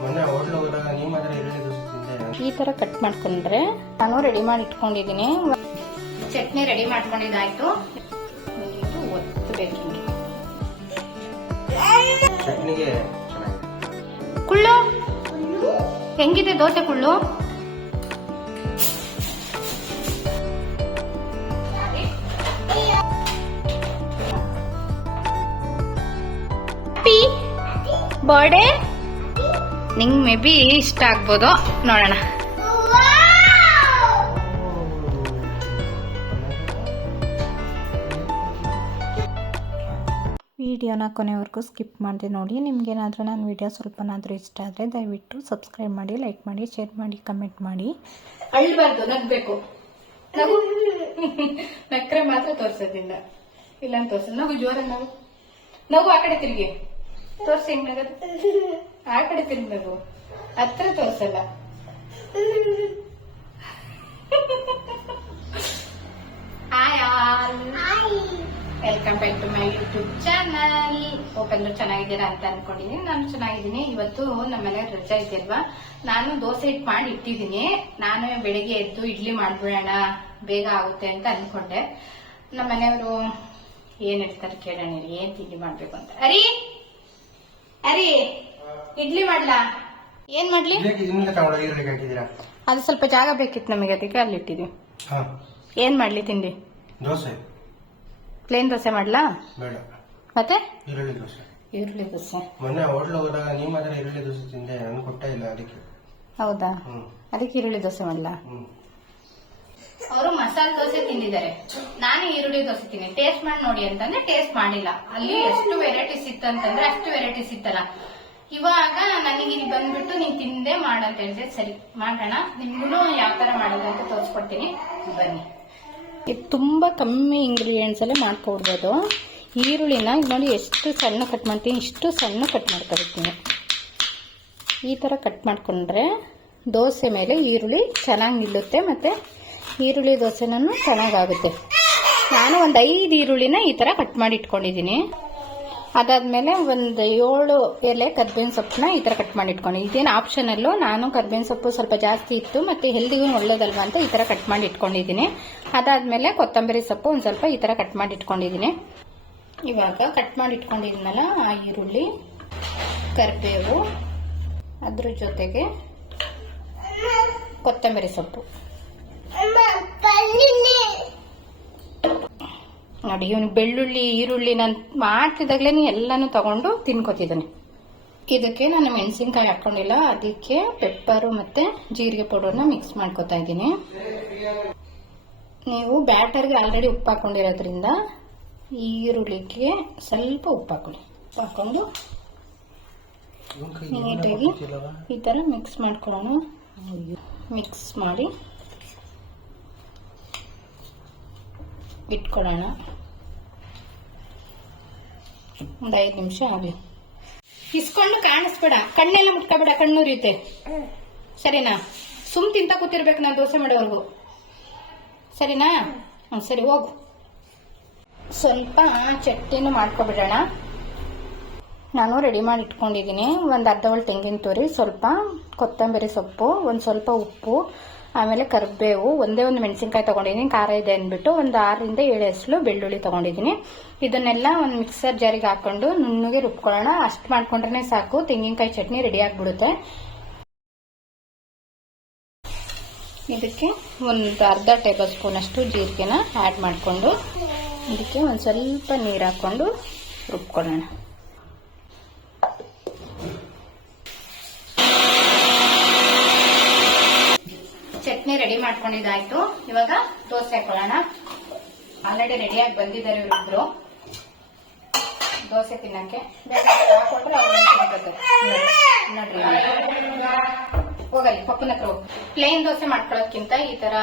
ಮೊನ್ನೆ ಹೋಟ್ಲ್ ಹೋದಾಗ ನೀವು ಮಾತ್ರ ಈರುಳ್ಳಿ ದೋಸೆ ತಿಂದೆ. ಈ ತರ ಕಟ್ ಮಾಡ್ಕೊಂಡ್ರೆ ನಾನು ರೆಡಿ ಮಾಡಿ ಇಟ್ಕೊಂಡಿದ್ದೀನಿ. ಚಟ್ನಿ ರೆಡಿ ಮಾಡ್ಕೊಂಡಿದ್ದಾಯ್ತು. ಇದು ಒತ್ತಬೇಕು ಚಟ್ನಿಗೆ ಕುಳ್ಳು ಹೆಂಗಿದೆ ದೋಸೆ ಕುಳ್ಳು? ಬರ್ಡೇ ನಿಂಗ್ ಮೇ ಬಿ ಇಷ್ಟ ಆಗ್ಬೋದು, ನೋಡೋಣ. ವಿಡಿಯೋನ ಕೊನೆವರೆಗೂ ಸ್ಕಿಪ್ ಮಾಡಿದೆ ನೋಡಿ. ನಿಮ್ಗೇನಾದರೂ ನನ್ನ ವಿಡಿಯೋ ಸ್ವಲ್ಪನಾದರೂ ಇಷ್ಟ ಆದರೆ ದಯವಿಟ್ಟು ಸಬ್ಸ್ಕ್ರೈಬ್ ಮಾಡಿ, ಲೈಕ್ ಮಾಡಿ, ಶೇರ್ ಮಾಡಿ, ಕಮೆಂಟ್ ಮಾಡಿ. ಅಳ್ಬಾರ್ದು, ನಗ್ಬೇಕು. ನಗು ನಕ್ರೆ ಮಾತ್ರ ತೋರ್ಸೋದ್ರಿಂದ, ಇಲ್ಲ ಅಂತ ತೋರ್ಸೋದು. ನಗು ಜೋರ ನಗು, ನಗು ಆ ಕಡೆ ತಿರುಗಿ ತೋರ್ಸಿ. ಹೆಂಗ್ ನಗದು ಆ ಕಡೆ ತಿರುಗಿ ನಗು, ಹತ್ರ ತೋರ್ಸಲ್ಲ. Welcome back to my YouTube channel. ಎಲ್ಲರೂ ಚೆನ್ನಾಗಿದ್ದೀರಾ ಅಂತ ಅನ್ಕೊಂಡಿದೀನಿ. ನಾನು ಚೆನ್ನಾಗಿದ್ದೀನಿ. ಇವತ್ತು ನಮ್ಮ ಮನೆ ರಜಾ ಇದೆಯಲ್ವಾ, ನಾನು ದೋಸೆ ಹಿಟ್ಟು ಮಾಡಿ ಇಟ್ಟಿದ್ದೀನಿ. ನಾನು ಬೆಳಿಗ್ಗೆ ಎದ್ದು ಇಡ್ಲಿ ಮಾಡ್ಬಿಡೋಣ, ಬೇಗ ಆಗುತ್ತೆ ಅಂತ ಅನ್ಕೊಂಡೆ. ನಮ್ಮ ಮನೆಯವರು ಏನ್ ಹೇಳ್ತಾರೆ ಕೇಳೋಣ, ಏನ್ ತಿಂಡಿ ಮಾಡ್ಬೇಕು ಅಂತ. ಅರಿ ಅರಿ ಇಡ್ಲಿ ಮಾಡ್ಲಾ? ಏನ್ ಮಾಡ್ಲಿ? ಅದು ಸ್ವಲ್ಪ ಜಾಗ ಬೇಕಿತ್ತು ನಮಗೆ, ಅದಕ್ಕೆ ಅಲ್ಲಿ ಇಟ್ಟಿದ್ವಿ. ಏನ್ ಮಾಡ್ಲಿ ತಿಂಡಿ? ದೋಸೆ. ಪ್ಲೇನ್ ದೋಸೆ ಮಾಡ್ಲಾ? ಬೇಡ. ಮತ್ತೆ ಈರುಳ್ಳಿ ದೋಸೆ. ಈರುಳ್ಳಿ ದೋಸೆ. ಮೊನ್ನೆ ಹೋಟ್ಲ್ ಹೋದಾಗ ನೀವು ಮಾತ್ರ ಈರುಳ್ಳಿ ದೋಸೆ ತಿಂದೆ, ನಾನು ಕೊಟ್ಟೇ ಇಲ್ಲ ಅದಕ್ಕೆ. ಹೌದಾ? ಅದಕ್ಕೆ ಈರುಳ್ಳಿ ದೋಸೆ ಮಾಡ್ಲಾ? ಅವರು ಮಸಾಲೆ ದೋಸೆ ತಿಂದಿದ್ದಾರೆ, ನಾನು ಈರುಳ್ಳಿ ದೋಸೆ ತಿಂದಿ. ಟೇಸ್ಟ್ ಮಾಡಿ ನೋಡಿ ಅಂತಂದ್ರೆ ಟೇಸ್ಟ್ ಮಾಡಿಲ್ಲ. ಅಲ್ಲಿ ಎಷ್ಟು ವೆರೈಟೀಸ್ ಇತ್ತಂತಂದ್ರೆ ಅಷ್ಟು ವೆರೈಟೀಸ್ ಇತ್ತಲ್ಲ. ಇವಾಗ ನನಗೆ ಇಲ್ಲಿ ಬಂದ್ಬಿಟ್ಟು ನೀನ್ ತಿಂದೆ ಮಾಡಂತ ಹೇಳಿದ್ರೆ ಸರಿ ಮಾಡೋಣ. ನಿಮ್ಗೂ ಯಾವ ತರ ಮಾಡೋದು ಅಂತ ತೋರಿಸ್ಕೊಡ್ತೀನಿ, ಬನ್ನಿ. ಇದು ತುಂಬಾ ಕಮ್ಮಿ ಇಂಗ್ರೀಡಿಯೆಂಟ್ಸ್ ಅಲ್ಲೇ ಮಾಡ್ಕೊಡ್ಬೋದು. ಈರುಳ್ಳಿನ ನೋಡಿ ಎಷ್ಟು ಸಣ್ಣ ಕಟ್ ಮಾಡ್ತೀನಿ, ಇಷ್ಟು ಸಣ್ಣ ಕಟ್ ಮಾಡ್ಕೊಳ್ತೀನಿ. ಈ ತರ ಕಟ್ ಮಾಡ್ಕೊಂಡ್ರೆ ದೋಸೆ ಮೇಲೆ ಈರುಳ್ಳಿ ಚೆನ್ನಾಗಿ ನಿಲ್ಲುತ್ತೆ, ಮತ್ತೆ ಈರುಳ್ಳಿ ದೋಸೆನೂ ಚೆನ್ನಾಗಾಗುತ್ತೆ. ನಾನು ಒಂದು 5 ಈರುಳ್ಳಿನ ಈ ತರ ಕಟ್ ಮಾಡಿ ಇಟ್ಕೊಂಡಿದ್ದೀನಿ. ಅದಾದ್ಮೇಲೆ ಒಂದು 7 ಎಲೆ ಕರ್ಬೇವಿನ ಸೊಪ್ಪನ್ನ ಈ ತರ ಕಟ್ ಮಾಡಿ ಇಟ್ಕೊಂಡು, ಇದೇನು ಆಪ್ಷನಲ್ಲು. ನಾನು ಕರ್ಬೇವಿನ ಸೊಪ್ಪು ಸ್ವಲ್ಪ ಜಾಸ್ತಿ ಇತ್ತು, ಮತ್ತೆ ಹೆಲ್ದಿಗೂ ಒಳ್ಳೇದಲ್ವಾ ಅಂತ ಈ ತರ ಕಟ್ ಮಾಡಿ ಇಟ್ಕೊಂಡಿದ್ದೀನಿ. ಅದಾದ್ಮೇಲೆ ಕೊತ್ತಂಬರಿ ಸೊಪ್ಪು ಒಂದ್ ಸ್ವಲ್ಪ ಈ ತರ ಕಟ್ ಮಾಡಿ ಇಟ್ಕೊಂಡಿದ್ದೀನಿ. ಇವಾಗ ಕಟ್ ಮಾಡಿ ಇಟ್ಕೊಂಡಿದ್ನಲ್ಲ ಆ ಈರುಳ್ಳಿ, ಕರಿಬೇವು, ಅದ್ರ ಜೊತೆಗೆ ಕೊತ್ತಂಬರಿ ಸೊಪ್ಪು ನೋಡಿ. ಇವನು ಬೆಳ್ಳುಳ್ಳಿ ಈರುಳ್ಳಿ ನಾನು ಮಾಡ್ತಿದ್ದಾಗ್ಲೇ ಎಲ್ಲಾನು ತಗೊಂಡು ತಿನ್ಕೋತಿದ್ದಾನೆ. ಇದಕ್ಕೆ ನಾನು ಮೆಣಸಿನ್ಕಾಯಿ ಹಾಕೊಂಡಿಲ್ಲ, ಅದಕ್ಕೆ ಪೆಪ್ಪರು ಮತ್ತೆ ಜೀರಿಗೆ ಪೌಡರ್ನ ಮಿಕ್ಸ್ ಮಾಡ್ಕೊತಾ ಇದ್ದೀನಿ. ನೀವು ಬ್ಯಾಟರ್ಗೆ ಆಲ್ರೆಡಿ ಉಪ್ಪು ಹಾಕೊಂಡಿರೋದ್ರಿಂದ ಈರುಳ್ಳಿಗೆ ಸ್ವಲ್ಪ ಉಪ್ಪು ಹಾಕೊಂಡು ನೀಟಾಗಿ ಈ ತರ ಮಿಕ್ಸ್ ಮಾಡ್ಕೊಳ್ಳೋಣ. ಮಿಕ್ಸ್ ಮಾಡಿ ಇಟ್ಕೊಳ್ಳೋಣ. ಒಂದು 5 ನಿಮಿಷ ಆಗಲಿ. ಇಸ್ಕೊಂಡು ಕಾಣಿಸ್ಬೇಡ, ಕಣ್ಣೆಲ್ಲ ಮುಟ್ಕೋಬೇಡ, ಕಣ್ಣೂರಿಯುತ್ತೆ. ಸರಿನಾ? ಸುಮ್ ತಿಂತ ಕೂತಿರ್ಬೇಕು ನಾನು ದೋಸೆ ಮಾಡೋವರೆಗೂ, ಸರಿನಾ? ಸರಿ ಹೋಗು. ಸ್ವಲ್ಪ ಚಟ್ನಿನೂ ಮಾಡ್ಕೊಬಿಡೋಣ. ನಾನು ರೆಡಿ ಮಾಡಿ ಇಟ್ಕೊಂಡಿದ್ದೀನಿ. ಒಂದು ಅರ್ಧ ಹೋಳು ತೆಂಗಿನ ತುರಿ, ಸ್ವಲ್ಪ ಕೊತ್ತಂಬರಿ ಸೊಪ್ಪು, ಒಂದು ಸ್ವಲ್ಪ ಉಪ್ಪು, ಆಮೇಲೆ ಕರಿಬೇವು, ಒಂದೇ ಒಂದು ಮೆಣಸಿನ್ಕಾಯಿ ತಗೊಂಡಿದ್ದೀನಿ, ಖಾರ ಇದೆ ಅಂದ್ಬಿಟ್ಟು ಒಂದು 6 ರಿಂದ 7 ಎಸಳು ಬೆಳ್ಳುಳ್ಳಿ ತಗೊಂಡಿದ್ದೀನಿ. ಇದನ್ನೆಲ್ಲ ಒಂದು ಮಿಕ್ಸರ್ ಜಾರಿಗೆ ಹಾಕೊಂಡು ನುಣ್ಣಗೆ ರುಬ್ಕೊಳ್ಳೋಣ. ಅಷ್ಟು ಮಾಡ್ಕೊಂಡ್ರೆ ಸಾಕು, ತೆಂಗಿನಕಾಯಿ ಚಟ್ನಿ ರೆಡಿ ಆಗ್ಬಿಡುತ್ತೆ. ಇದಕ್ಕೆ ಒಂದು ಅರ್ಧ ಟೇಬಲ್ ಸ್ಪೂನ್ ಅಷ್ಟು ಜೀರಿಗೆನ ಆ್ಯಡ್ ಮಾಡಿಕೊಂಡು ಇದಕ್ಕೆ ಒಂದು ಸ್ವಲ್ಪ ನೀರು ಹಾಕೊಂಡು ರುಬ್ಕೊಳ್ಳೋಣ. ಚಟ್ನಿ ರೆಡಿ ಮಾಡ್ಕೊಂಡಿದ್ದಾಯ್ತು. ಇವಾಗ ದೋಸೆ ಹಾಕೊಳ್ಳೋಣ. ಆಲ್ರೆಡಿ ರೆಡಿಯಾಗಿ ಬಂದಿದ್ದಾರೆ ಇವರಿಬ್ರು ದೋಸೆ ತಿನ್ನಕ್ಕೆ. ನೋಡ್ರಿ, ಹೋಗಲಿ ಪಪ್ಪನ ಹತ್ರ ಹೋಗಿ. ಪ್ಲೇನ್ ದೋಸೆ ಮಾಡ್ಕೊಳ್ಳೋದ್ಕಿಂತ ಈ ತರ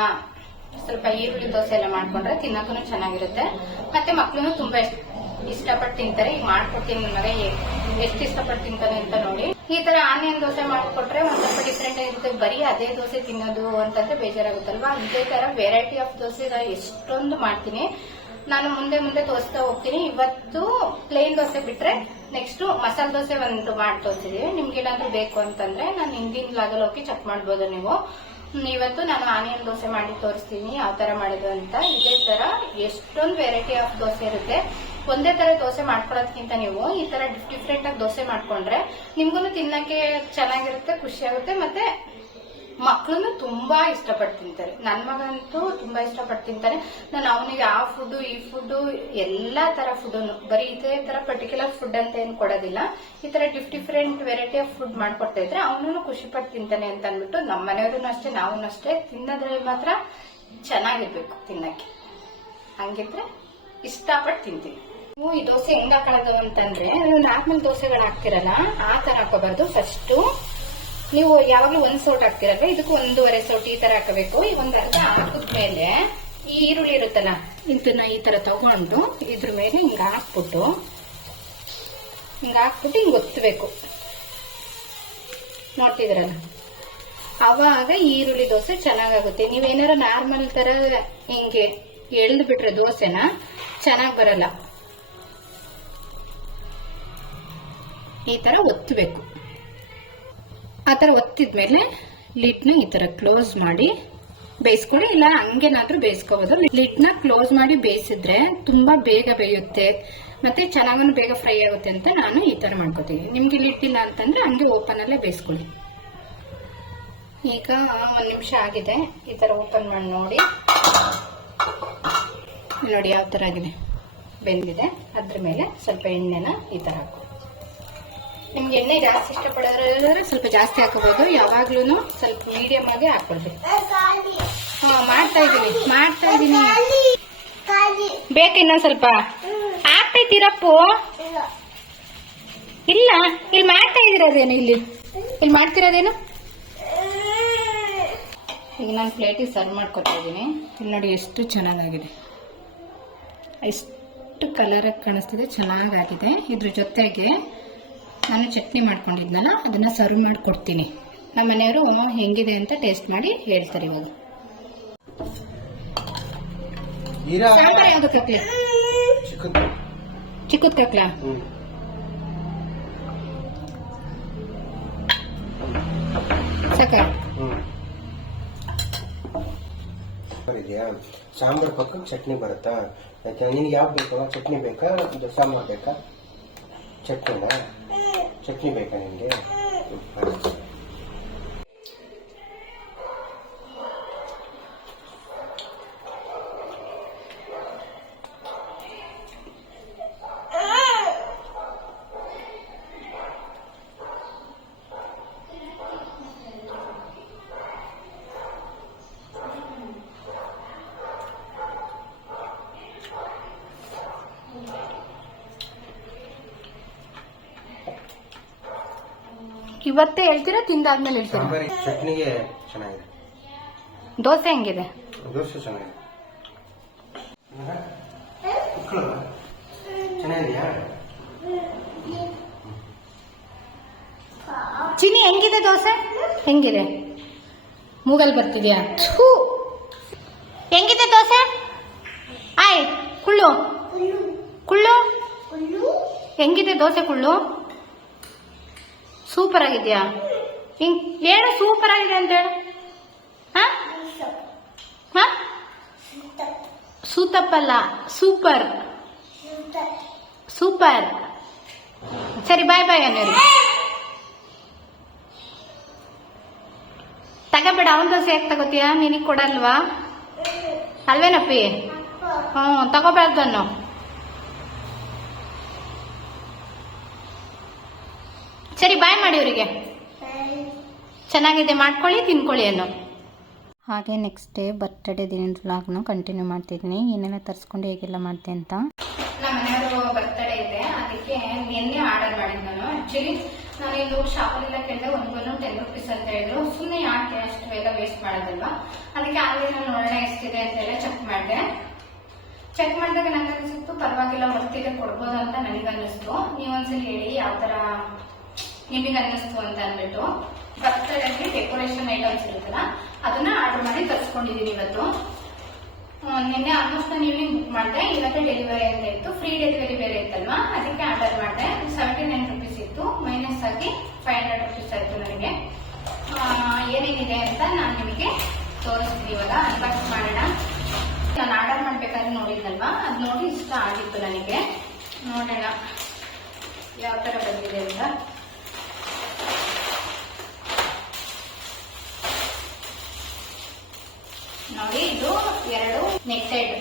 ಸ್ವಲ್ಪ ಈರುಳ್ಳಿ ದೋಸೆ ಎಲ್ಲ ಮಾಡ್ಕೊಂಡ್ರೆ ತಿನ್ನಕ್ಕೂ ಚೆನ್ನಾಗಿರುತ್ತೆ. ಮತ್ತೆ ಮಕ್ಳು ತುಂಬಾ ಇಷ್ಟಪಟ್ಟು ತಿಂತಾರೆ. ಈಗ ಮಾಡ್ಕೊಡ್ತೀನಿ, ನನ್ನ ಮಗ ಎಷ್ಟು ಇಷ್ಟಪಟ್ಟು ತಿಂತಾನೆ ಅಂತ ನೋಡಿ. ಈ ತರ ಆನಿಯನ್ ದೋಸೆ ಮಾಡ್ಕೊಟ್ರೆ ಒಂದ್ ಸ್ವಲ್ಪ ಡಿಫ್ರೆಂಟ್ ಆಗಿರುತ್ತೆ. ಬರೀ ಅದೇ ದೋಸೆ ತಿನ್ನೋದು ಅಂತಂದ್ರೆ ಬೇಜಾರಾಗುತ್ತಲ್ವಾ. ಇದೇ ತರ ವೆರೈಟಿ ಆಫ್ ದೋಸೆ ಎಷ್ಟೊಂದು ಮಾಡ್ತೀನಿ. ನಾನು ಮುಂದೆ ಮುಂದೆ ತೋರಿಸ್ತಾ ಹೋಗ್ತೀನಿ. ಇವತ್ತು ಪ್ಲೇನ್ ದೋಸೆ ಬಿಟ್ರೆ ನೆಕ್ಸ್ಟ್ ಮಸಾಲೆ ದೋಸೆ ಒಂದು ಮಾಡಿ ತೋರಿಸಿದೀವಿ. ನಿಮ್ಗೆ ಏನಾದ್ರು ಬೇಕು ಅಂತಂದ್ರೆ ನಾನು ಹಿಂದಿನ ಲಾಗಲ್ಲಿ ಹೋಗಿ ಚೆಕ್ ಮಾಡ್ಬೋದು ನೀವು. ಇವತ್ತು ನಾನು ಆನಿಯನ್ ದೋಸೆ ಮಾಡಿ ತೋರಿಸ್ತೀನಿ ಯಾವ ತರ ಮಾಡಿದ್ರು ಅಂತ. ಇದೇ ತರ ಎಷ್ಟೊಂದು ವೆರೈಟಿ ಆಫ್ ದೋಸೆ ಇರುತ್ತೆ. ಒಂದೇ ತರ ದೋಸೆ ಮಾಡ್ಕೊಳ್ಳೋದಕ್ಕಿಂತ ನೀವು ಈ ತರ ಡಿಫ್ರೆಂಟ್ ಆಗಿ ದೋಸೆ ಮಾಡ್ಕೊಂಡ್ರೆ ನಿಮ್ಗೂ ತಿನ್ನಕ್ಕೆ ಚೆನ್ನಾಗಿರುತ್ತೆ, ಖುಷಿ ಆಗುತ್ತೆ. ಮತ್ತೆ ಮಕ್ಕಳು ತುಂಬಾ ಇಷ್ಟಪಟ್ಟು ತಿಂತಾರೆ. ನನ್ ಮಗಂತೂ ತುಂಬಾ ಇಷ್ಟಪಟ್ಟು ತಿಂತಾನೆ. ನಾನು ಅವನಿಗೆ ಆ ಫುಡ್ ಈ ಫುಡ್ ಎಲ್ಲಾ ತರ ಫುಡ್, ಬರೀ ಇದೇ ತರ ಪರ್ಟಿಕ್ಯುಲರ್ ಫುಡ್ ಅಂತ ಏನ್ ಕೊಡೋದಿಲ್ಲ. ಈ ತರ ಡಿಫ್ರೆಂಟ್ ವೆರೈಟಿ ಆಫ್ ಫುಡ್ ಮಾಡ್ಕೊಡ್ತಾ ಇದ್ರೆ ಅವನು ಖುಷಿ ಪಟ್ಟು ತಿಂತಾನೆ ಅಂತ ಅಂದ್ಬಿಟ್ಟು ನಮ್ಮ ಮನೆಯವ್ರು ಅಷ್ಟೇ ನಾವು ಅಷ್ಟೇ ತಿನ್ನೋದ್ರಲ್ಲಿ ಮಾತ್ರ ಚೆನ್ನಾಗಿರ್ಬೇಕು ತಿನ್ನಕ್ಕೆ. ಹಂಗಿದ್ರೆ ಇಷ್ಟಪಟ್ಟು ತಿಂತೀವಿ. ನೀವು ಈ ದೋಸೆ ಹೆಂಗ್ ಹಾಕೊಳ್ಳೋದು ಅಂತಂದ್ರೆ ನಾರ್ಮಲ್ ದೋಸೆಗಳು ಹಾಕ್ತಿರಲ್ಲ ಆ ತರ ಹಾಕೋಬಾರ್ದು. ಫಸ್ಟ್ ನೀವು ಯಾವಾಗ್ಲೂ ಒಂದ್ ಸೌಟ್ ಹಾಕ್ತಿರಲ್ಲ, ಇದಕ್ಕೂ 1.5 ಸೌಟ್ ಈ ತರ ಹಾಕಬೇಕು. ಈ ಒಂದ್ ಅರ್ಧ ಹಾಕಿದ್ಮೇಲೆ ಈ ಈರುಳ್ಳಿ ಇರುತ್ತಲ್ಲ ಇದನ್ನ ಈ ತರ ತಗೊಂಡು ಇದ್ರ ಮೇಲೆ ಹಿಂಗ ಹಾಕ್ಬಿಟ್ಟು ಹಿಂಗ್ ಒತ್ತಬೇಕು. ನೋಡ್ತಿದ್ರಲ್ಲ, ಅವಾಗ ಈರುಳ್ಳಿ ದೋಸೆ ಚೆನ್ನಾಗಾಗುತ್ತೆ. ನೀವೇನಾರ ನಾರ್ಮಲ್ ತರ ಹಿಂಗೆ ಎಳ್ದು ಬಿಟ್ರೆ ದೋಸೆನ ಚೆನ್ನಾಗ್ ಬರಲ್ಲ. ಈ ತರ ಒತ್ತಬೇಕು. ಆ ತರ ಒತ್ತಿದ್ಮೇಲೆ ಲಿಡ್ನ ಈ ತರ ಕ್ಲೋಸ್ ಮಾಡಿ ಬೇಯಿಸ್ಕೊಳ್ಳಿ, ಇಲ್ಲ ಹಂಗೇನಾದ್ರೂ ಬೇಯಿಸ್ಕೋಬಹುದು. ಲಿಡ್ನ ಕ್ಲೋಸ್ ಮಾಡಿ ಬೇಯಿಸಿದ್ರೆ ತುಂಬಾ ಬೇಗ ಬೇಯುತ್ತೆ, ಮತ್ತೆ ಚೆನ್ನಾಗೂ ಬೇಗ ಫ್ರೈ ಆಗುತ್ತೆ ಅಂತ ನಾನು ಈ ತರ ಮಾಡ್ಕೋತೀನಿ. ನಿಮ್ಗೆ ಲಿಡ್ ಇಲ್ಲ ಅಂತಂದ್ರೆ ಹಂಗೆ ಓಪನ್ ಅಲ್ಲೇ ಬೇಯಿಸ್ಕೊಳ್ಳಿ. ಈಗ 1 ನಿಮಿಷ ಆಗಿದೆ. ಈ ತರ ಓಪನ್ ಮಾಡಿ ನೋಡಿ ಯಾವ ತರ ಆಗಿದೆ, ಬೆಂದಿದೆ. ಅದ್ರ ಮೇಲೆ ಸ್ವಲ್ಪ ಎಣ್ಣೆನ ಈ ತರ ಹಾಕಿ. ನಿಮ್ಗೆ ಎಣ್ಣೆ ಜಾಸ್ತಿ ಇಷ್ಟಪಡೋದ್ರೆ ಸ್ವಲ್ಪ ಜಾಸ್ತಿ ಹಾಕೋಬಹುದು. ಯಾವಾಗ್ಲೂ ಸ್ವಲ್ಪ ಮೀಡಿಯಂ ಆಗಿ ಹಾಕೊಳ್ಬೇಕು. ಮಾಡ್ತಾ ಇದೀನಿ. ಬೇಕು ಇನ್ನೊಂದ್ ಸ್ವಲ್ಪ ಆಗ್ತೈತಿರಪ್ಪು. ಇಲ್ಲ, ಇಲ್ಲಿ ಮಾಡ್ತಾ ಇದಿರೋದೇನು, ಇಲ್ಲಿ ಮಾಡ್ತಿರೋದೇನು. ಈಗ ನಾನು ಪ್ಲೇಟಿಗೆ ಸರ್ವ್ ಮಾಡ್ಕೊತಾ ಇದ್ದೀನಿ. ಇಲ್ಲಿ ನೋಡಿ ಎಷ್ಟು ಚೆನ್ನಾಗಾಗಿದೆ, ಎಷ್ಟು ಕಲರ್ ಆಗಿ ಕಾಣಿಸ್ತಿದೆ, ಚೆನ್ನಾಗಾಗಿದೆ. ಇದ್ರ ಜೊತೆಗೆ ನಾನು ಚಟ್ನಿ ಮಾಡ್ಕೊಂಡಿದ್ನಲ್ಲ ಅದನ್ನ ಸರ್ವ್ ಮಾಡಿಕೊಡ್ತೀನಿ. ನಮ್ಮ ಮನೆಯವರು ಹೆಂಗಿದೆ ಅಂತ ಟೇಸ್ಟ್ ಮಾಡಿ ಹೇಳ್ತಾರೆ. ಇವಾಗ ಸಾಂಬಾರ್ ಯಾವ್ದು ಕಕ್ಲ, ಚಿಕ್ಕದ ಕಕ್ಲ. ಸಾಕ ಸಾಂಬಾರ್ ಪಕ್ಕಕ್ಕೆ ಚಟ್ನಿ ಬರುತ್ತಾ? ನಿನ್ಗೆ ಯಾವ ಬೇಕು? ಚಟ್ನಿ ಬೇಕಾ ಸಾಂಬಾರ್ ಬೇಕಾ? ಚಟ್ನಿ ಬೇಕಾ ನಿನ್ಗೆ? ಇವತ್ತೇ ಹೇಳ್ತೀರಾ ತಿಂದಾದ್ಮೇಲೆ ಹೇಳ್ತೀರಾ? ಚಟ್ನಿಗೆ ಚೆನ್ನಾಗಿದೆ. ದೋಸೆ ಹೆಂಗಿದೆ? ದೋಸೆ ಚೆನ್ನಾಗಿದೆ. ಚೆನ್ನಾಗಿದೆಯಾ? ಚಿನಿ ಹೆಂಗಿದೆ ದೋಸೆ? ಹೆಂಗಿದೆ? ಮೂಗಲ್ ಬರ್ತಿದ್ಯಾ? ಹೆಂಗಿದೆ ದೋಸೆ? ಆಯ್ ಕುಳ್ಳು ಹೆಂಗಿದೆ ದೋಸೆ? ಕುಳ್ಳು ಸೂಪರ್ ಆಗಿದ್ಯಾ? ಏನು ಸೂಪರ್ ಆಗಿದೆ ಅಂತ ಹೇಳು. ಸೂತಪ್ಪಲ್ಲ, ಸೂಪರ್. ಸರಿ, ಬಾಯ್ ಅನ್ನೋರು. ತಗೋಬೇಡ, ಅವನ ದೋಸೆ ಯಾಕೆ ತಗೋತೀಯ? ನಿನಗೆ ಕೊಡಲ್ವಾ? ಅಲ್ವೇನಪ್ಪಿ? ತಗೋಬಾರ್ದು ಅನ್ನೋ. ಸರಿ, ಬಾಯ್ ಮಾಡಿ ಅವರಿಗೆ. ಚೆನ್ನಾಗಿದೆ, ಮಾಡ್ಕೊಳ್ಳಿ, ತಿನ್ಕೊಳ್ಳಿ ಅನ್ನೋ. ಹಾಗೆ ನೆಕ್ಸ್ಟ್ ಡೇ ಬರ್ತ್ಡೇ ದಿನದ ವ್ಲಾಗ್ನ ಕಂಟಿನ್ಯೂ ಮಾಡ್ತಿದ್ದೀನಿ. ಏನೆಲ್ಲ ತರಿಸ್ಕೊಂಡು ಹೇಗೆಲ್ಲ ಮಾಡಿದೆ ಅಂತ. ನಮ್ಮ ಮನೆಯವರು ಬರ್ತ್ಡೇ ಇದೆ, ಅದಕ್ಕೆ ನಿನ್ನೆ ಆರ್ಡರ್ ಮಾಡಿದ್ದು ನಾನು. ಆಕ್ಚುಲಿ ನಾನು ಇದು ಶಾಪಲ್ಲೆಲ್ಲ ಕೇಳಿದೆ, ಒಂದು ಬನ್ನು 10 rupees ಅಂತ ಹೇಳಿದ್ರು. ಸುಮ್ಮನೆ ಯಾಕೆ ಅಷ್ಟು ಬೇಗ ವೇಸ್ಟ್ ಮಾಡೋದಲ್ವಾ, ಅದಕ್ಕೆ ಆನ್ಲೈನ್ ನೋಡೋಣ ಎಷ್ಟಿದೆ ಅಂತೆಲ್ಲ ಚೆಕ್ ಮಾಡಿದಾಗ ನಂಗೆ ಅನಿಸ್ತು ಪರವಾಗಿಲ್ಲ, ಬರ್ತಿದೆ ಕೊಡ್ಬೋದು ಅಂತ ನನಗೆ ಅನ್ನಿಸ್ತು. ನೀವೊಂದ್ಸಲಿ ಹೇಳಿ ಯಾವ ತರ ನಿಮಗೆ ಅನ್ನಿಸ್ತು ಅಂತ ಅಂದ್ಬಿಟ್ಟು. ಬರ್ತ್ಡೇಗೆ ಡೆಕೋರೇಷನ್ ಐಟಮ್ಸ್ ಇರುತ್ತಲ್ಲ ಅದನ್ನ ಆರ್ಡರ್ ಮಾಡಿ ತರಿಸ್ಕೊಂಡಿದೀನಿ ಇವತ್ತು. ನಿನ್ನೆ ಆಲ್ಮೋಸ್ಟ್ ನಾನು ಈವ್ನಿಂಗ್ ಬುಕ್ ಮಾಡಿದೆ. ಇವತ್ತೇ ಡೆಲಿವರಿ ಅಂತ ಇತ್ತು, ಫ್ರೀ ಡೆಲಿವರಿ ಬೇರೆ ಇತ್ತಲ್ವಾ, ಅದಕ್ಕೆ ಆರ್ಡರ್ ಮಾಡಿದೆ. 79 ರುಪೀಸ್ ಇತ್ತು, ಮೈನಸ್ ಆಗಿ 500 ರುಪೀಸ್ ಆಯ್ತು ನನಗೆ. ಏನೇನಿದೆ ಅಂತ ನಾನು ನಿಮಗೆ ತೋರಿಸ್ತೀನಿ. ಇವಾಗ ಅನ್ಬಾಕ್ಸ್ ಮಾಡೋಣ. ನಾನು ಆರ್ಡರ್ ಮಾಡ್ಬೇಕಾದ್ರೆ ನೋಡಿದ್ನಲ್ವಾ, ಅದು ನೋಡಿ ಇಷ್ಟ ಆಗಿತ್ತು ನನಗೆ. ನೋಡೋಣ ಯಾವ ತರ ಬಂದಿದೆ ಅಂತ. ನೋಡಿ, ಇದು 2 ನೆಕ್ಟೆಡ್